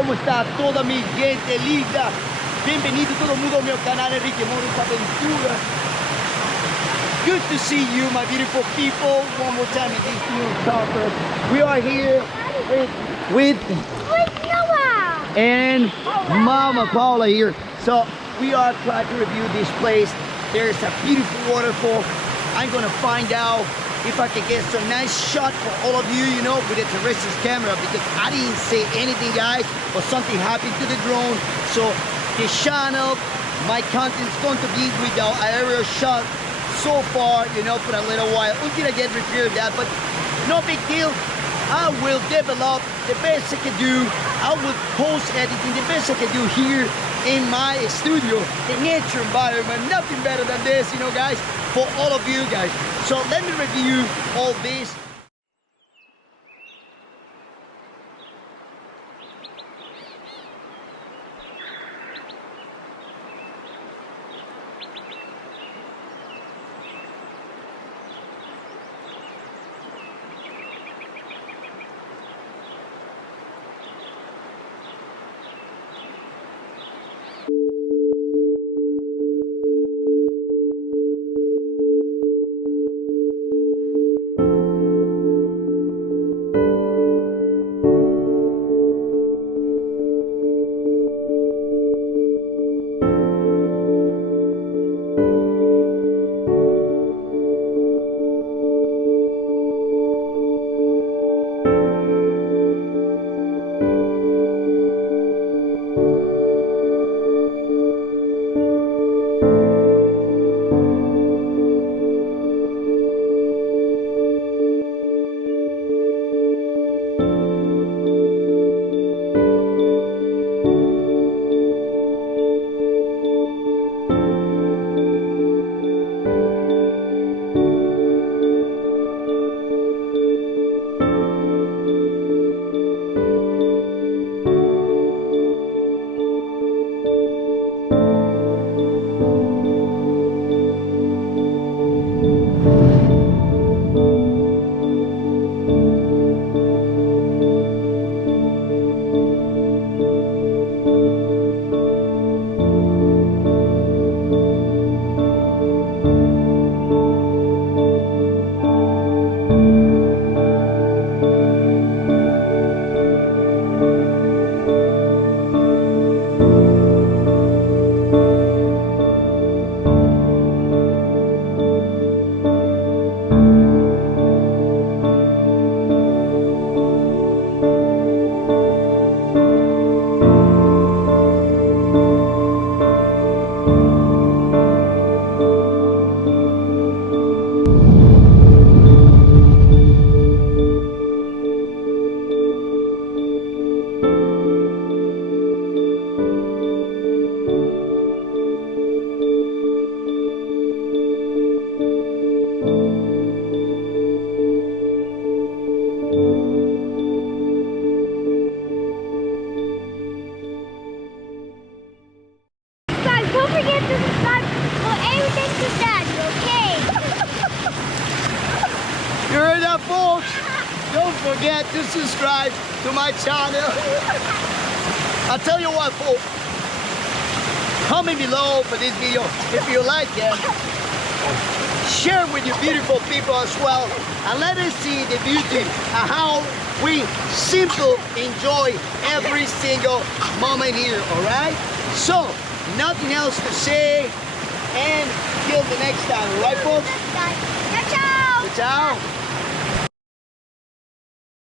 como está toda mi gente linda? Bienvenido todo mundo ao meu canal Enrique Mores Aventuras. Good to see you, my beautiful people. One more time in this new conference. We are here with Noah and Mama Paula here. So we are trying to review this place. There's a beautiful waterfall. I'm gonna find out if I can get some nice shot for all of you, you know, with the terrestrial camera, because I didn't say anything, guys, but something happened to the drone. So this channel, my content is going to be without aerial shot so far, you know, for a little while until I get repaired that, but no big deal. I will develop the best I can do. I will post editing the best I can do here in my studio, the nature environment. Nothing better than this, you know, guys, for all of you guys. So let me review all this. You heard that, folks? Don't forget to subscribe to my channel. I'll tell you what, folks. Comment below for this video if you like it. Share with your beautiful people as well. And let us see the beauty of how we simply enjoy every single moment here, alright? So, nothing else to say. And till the next time, alright, folks? Ciao, ciao. Ciao.